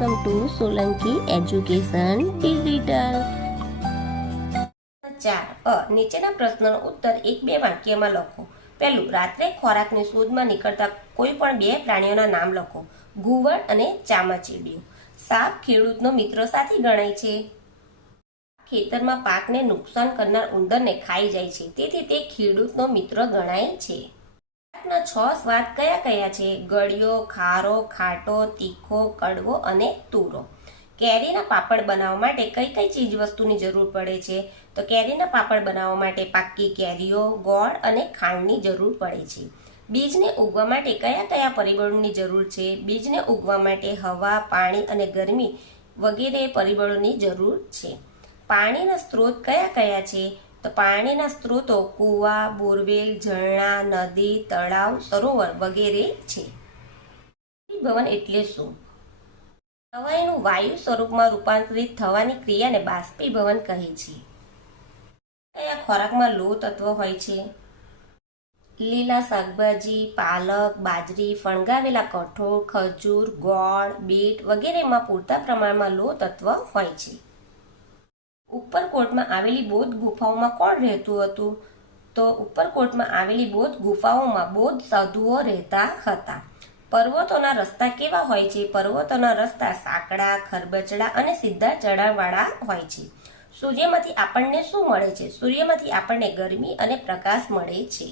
Welcome to Solanki education digital. 4 નીચેના પ્રશ્નનો ઉત્તર 1-2 વાક્યમાં લખો. પહેલું, રાત્રે ખોરાકની શોધમાં નીકળતા કોઈ પણ 2 પ્રાણીઓના નામ લખો. ઘુવડ અને ચામાચીડિયું. સાપ ખેડૂતનો મિત્ર સાથી ગણાય છે. ખેતરમાં પાકને નુકસાન કરનાર ઉંદરને ખાઈ જાય છે, તેથી તે ખેડૂતનો મિત્ર ગણાય છે. 6 સ્વાદ કયા કયા છે? ગળ્યો, ખારો, ખાટો, તીખો, કડવો અને તુરો. કેરીના પાપડ બનાવવા માટે કઈ કઈ ચીજ વસ્તુની જરૂર પડે છે? તો કેરીના પાપડ બનાવવા માટે પાકી કેરીઓ, ગોળ અને ખાંડની જરૂર પડે છે. બીજને ઉગવા માટે કયા કયા પરિબળોની જરૂર છે? બીજને ઉગવા માટે હવા, પાણી અને ગરમી વગેરે પરિબળોની જરૂર છે. પાણીના સ્ત્રોત કયા કયા છે? તો પાણીના સ્ત્રોતો કૂવા, બોરવેલ, ઝરણા, નદી, તળાવ, સરોવર વગેરે છે. બાષ્પીભવન એટલે શું? પ્રવાહીનું વાયુ સ્વરૂપમાં રૂપાંતરિત થવાની ક્રિયાને બાષ્પીભવન કહે છે. કયા ખોરાકમાં લોહ તત્વ હોય છે? લીલા શાકભાજી, પાલક, બાજરી, ફણગાવેલા કઠોળ, ખજૂર, ગોળ, બીટ વગેરેમાં પૂરતા પ્રમાણમાં લોહ તત્વ હોય છે. ઉપરકોટમાં આવેલી બૌદ્ધ ગુફાઓમાં કોણ રહેતું હતું? તો ઉપરકોટમાં આવેલી બૌદ્ધ ગુફાઓમાં બૌદ્ધ સાધુઓ રહેતા હતા. પર્વતોના રસ્તા કેવા હોય છે? પર્વતોના રસ્તા સાંકડા, ખરબચડા અને સીધા ચઢાણવાળા હોય છે. સૂર્યમાંથી આપણને શું મળે છે? સૂર્યમાંથી આપણને ગરમી અને પ્રકાશ મળે છે.